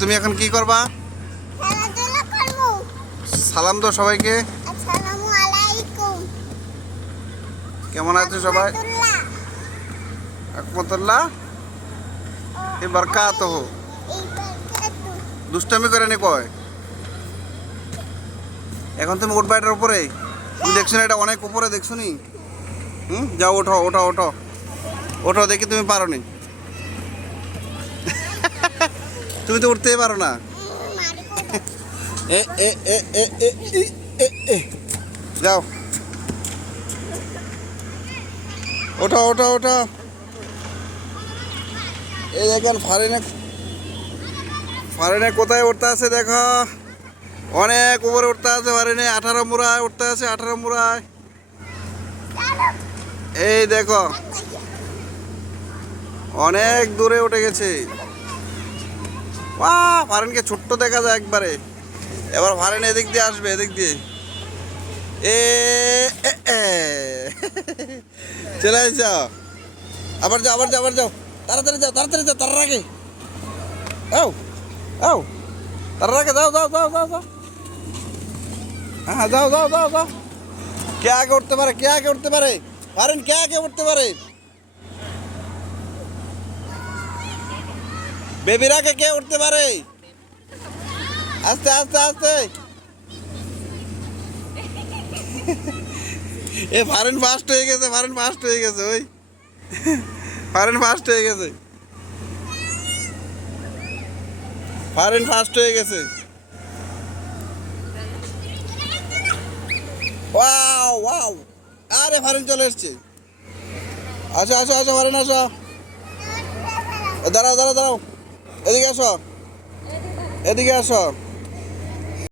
তুমি এখন কি করবা? খেলাধুলা করবো। সালাম দাও সবাইকে। আসসালামু আলাইকুম। কেমন আছো সবাই? রাহমাতুল্লাহ। রহমতুল্লাহ এই বারাকাতুহু। এই বারাকাতু। দুষ্টামি করে নি কয়। এখন তুমি উঠবা এটার উপরে? তুমি দেখছো না এটা অনেক উপরে, দেখছো নি? যাও ওঠো ওঠো ওঠো ওঠো, দেখি তুমি পারো নি। তুমি তো উঠতেই পারো না। এ এ এ এ এ ই, এ এ যাও ওঠো ওঠো ওঠো। এই দেখেন ফারিনে, ফারিনে কোথায় উঠতে আছে দেখো, অনেক উপরে উঠতে আছে ফারিনে। 18 মুড়ায় উঠতে আছে, 18 মুড়ায়। এই দেখো অনেক দূরে উঠে গেছে। বাহ, ফারিনকে ছোট্ট দেখা যায় একবারে। এবার ফারিন এদিক দিয়ে আসবে, এদিক দিয়ে। এ এ, এ। চলে যাও, আবার যাও আবার যাও আবার যাও, তাড়াতাড়ি যাও তাড়াতাড়ি যাও, তার আগে আও আও, তার আগে যাও যাও যাও যাও যাও। হ্যাঁ যাও যাও যাও যাও। কে আগে উঠতে পারে, কে আগে উঠতে পারে? ফারিন কে আগে উঠতে পারে? বেবির আগে কে উঠতে পারে? আস্তে আস্তে আস্তে। এ ফারিন ফাস্ট হয়ে গেছে, ফারিন ফাস্ট হয়ে গেছে। ওই ফারিন ফাস্ট হয়ে গেছে, ফারিন ফাস্ট হয়ে গেছে। ওয়াও ওয়াও, আরে ফারিন চলে এসছে। আসো আসো আসো ফারিন আসো। দাঁড়াও দাঁড়াও দাঁড়াও, এদিকে আসো, এদিকে আসো।